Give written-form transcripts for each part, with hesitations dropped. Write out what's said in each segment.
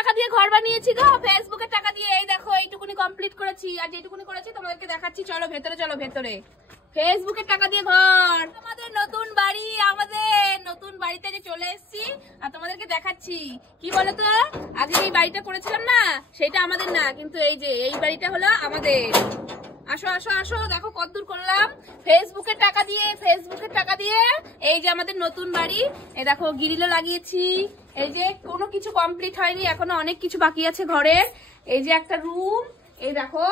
টাকা দিয়ে ঘর বানিয়েছি গো, ফেসবুকের টাকা দিয়ে। এই দেখো এইটুকুনি কমপ্লিট করেছি, আর যেটুকুনি করেছি তোমাদেরকে দেখাচ্ছি। চলো ভেতরে, চলো ভেতরে। ফেসবুকের টাকা দিয়ে ঘর, আমাদের নতুন বাড়ি, আমাদের নতুন বাড়িতে যে চলে এসেছি আর তোমাদেরকে দেখাচ্ছি। কি বলতো, আগে এই বাড়িটা করেছিলাম না, সেটা আমাদের না, কিন্তু এই যে এই বাড়িটা হলো আমাদের। আসো আসো আসো, দেখো কতদূর করলাম ফেসবুকের টাকা দিয়ে, ফেসবুকের টাকা দিয়ে। এই যে আমাদের নতুন বাড়ি, এই দেখো গ্রিলও লাগিয়েছি। এই যে কোনো কিছু কমপ্লিট হয়নি, এখনো অনেক কিছু বাকি আছে ঘরের। এই যে একটা রুম, এই দেখো,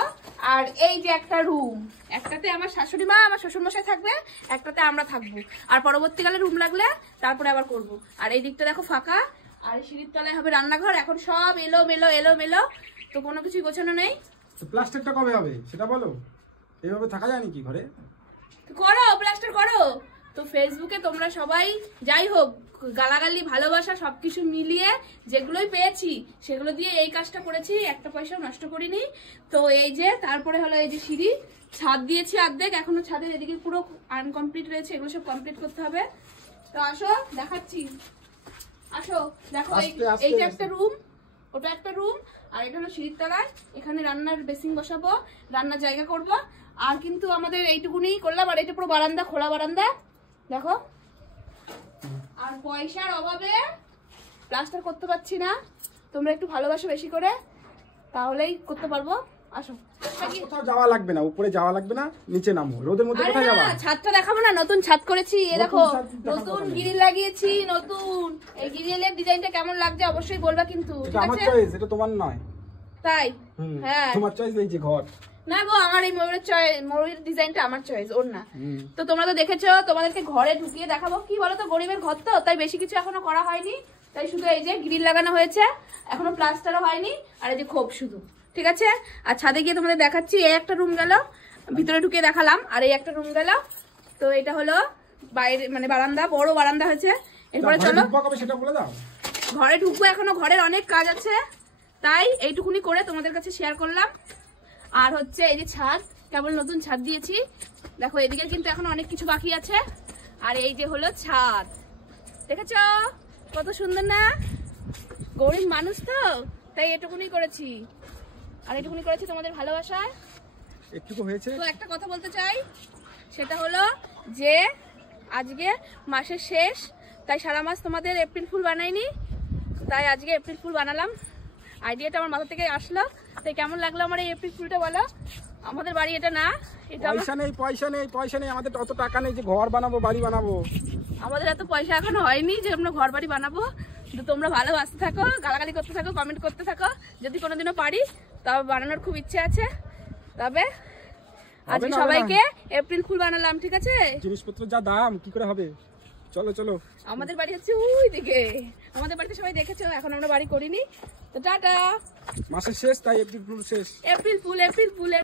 আর এই যে একটা রুম, একটাতে আমার শাশুড়ি মা আমার শ্বশুর মশাই থাকবে, একটাতে আমরা থাকবো, আর পরবর্তীকালে রুম লাগলে তারপরে আবার করব। আর এই দিকটা দেখো ফাঁকা, আর সিঁড়ির তলায় হবে রান্নাঘর। এখন সব এলো মেলো, এলো মেলো, তো কোনো কিছুই গোছানো নেই। প্লাস্টারটা কবে হবে সেটা বলো, এইভাবে থাকা যায় নাকি ঘরে? করো প্লাস্টার করো। তো ফেসবুকে তোমরা সবাই যাই হোক গালাগালি ভালোবাসা সবকিছু মিলিয়ে যেগুলোই পেয়েছি সেগুলো দিয়ে এই কাজটা করেছি, একটা পয়সাও নষ্ট করিনি। তো এই যে তারপরে হলো এই যে সিঁড়ি, ছাদ দিয়েছি অর্ধেক, এখনো ছাদের এদিকে পুরো আনকমপ্লিট রয়েছে, এগুলো সব কমপ্লিট করতে হবে। তো আসো দেখাচ্ছি, আসো দেখো। এইটা একটা রুম, ওটা একটা রুম, আর এটা হলো সিঁড়ির তলায়, এখানে রান্নার বেসিং বসাবো, রান্নার জায়গা করব। আর কিন্তু আমাদের এইটুকুনি করলাম, আর এটা পুরো বারান্দা, খোলা বারান্দা দেখো। আর পয়সার অভাবে প্লাস্টার করতে পারছি না, তোমরা একটু ভালোবাসো বেশি করে, তাহলেই করতে পারবো। আসো, কোথাও যাওয়া লাগবে না, উপরে যাওয়া লাগবে না, নিচে নামো, রোদের মধ্যে কোথায় যাবা? ছাদটা দেখাবো না, নতুন ছাদ করেছি, এ দেখো নতুন গ্রিল লাগিয়েছি, নতুন। এই গ্রিলের ডিজাইনটা কেমন লাগছে অবশ্যই বলবা কিন্তু, ঠিক আছে? আমার চয়েস, এটা তোমার নয়। তাই? হ্যাঁ তোমার চয়েস। এই যে ঘর না গো, আমার এই ময়ূরের চয়েস, ময়ূরের ডিজাইনটা আমার চয়েস, ওর না। তো তোমরা তো দেখেছো, তোমাদেরকে ঘরে ঢুকিয়ে দেখাবো। কি বলো তো, গরিবের ঘর তো, তাই বেশি কিছু এখনো করা হয়নি, তাই শুধু এই যে গ্রিল লাগানো হয়েছে, এখনো প্লাস্টারও হয়নি, আর এই যে খোপ শুধু, ঠিক আছে? আর ছাদে গিয়ে তোমাদের দেখাচ্ছি। এই একটা রুম গেল, ভিতরে ঢুকিয়ে দেখালাম, আর এই একটা রুম গেল। তো এটা হলো বাইরে মানে বারান্দা, বড় বারান্দা হয়েছে। এরপরে চলো সেটা বলে দাও। ঘরে ঢুকবো, এখনো ঘরের অনেক কাজ আছে, তাই এইটুকুনি করে তোমাদের কাছে শেয়ার করলাম। আর হচ্ছে এই যে ছাদ, কেবল নতুন ছাদ দিয়েছি, দেখো এদিকে কিন্তু এখন অনেক কিছু বাকি আছে। আর এই যে হলো ছাদ, দেখেছ কত সুন্দর না? গরিব মানুষ তো, তাই এটুকুনি করেছি, আর এটুকুনি করেছি তোমাদের ভালোবাসায় একটুকু হয়েছে। তো একটা কথা বলতে চাই, সেটা হলো যে আজকে মাসের শেষ, তাই সারা মাস তোমাদের এপ্রিল ফুল বানাইনি, তাই আজকে এপ্রিল ফুল বানালাম। আইডিয়াটা আমার মাথা থেকে আসলো, তাই কেমন লাগলো আমার এই এপ্রিল ফুলটা বলো? আমাদের বাড়ি এটা না, এটা পয়সা নেই, পয়সা নেই, পয়সা নেই, আমাদের অত টাকা নেই যে ঘর বানাবো, বাড়ি বানাবো। আমাদের এত পয়সা এখনো হয়নি যে আমরা ঘর বাড়ি বানাবো। কিন্তু তোমরা ভালোবাসতে থাকো, গালাগালি করতে থাকো, কমেন্ট করতে থাকো, যদি কোনোদিনও পারি তবে বানানোর খুব ইচ্ছে আছে। তবে আজকে সবাইকে এপ্রিল ফুল বানালাম, ঠিক আছে? জিনিসপত্র যা দাম কি করে হবে, চলো চলো। আমাদের বাড়ি হচ্ছে ওই দিকে, আমাদের বাড়িতে সবাই দেখেছো, এখন আমরা বাড়ি করিনি। তো টাটা। মাসের শেষ, তাই এপ্রিল ফুল শেষ। April fool, April fool.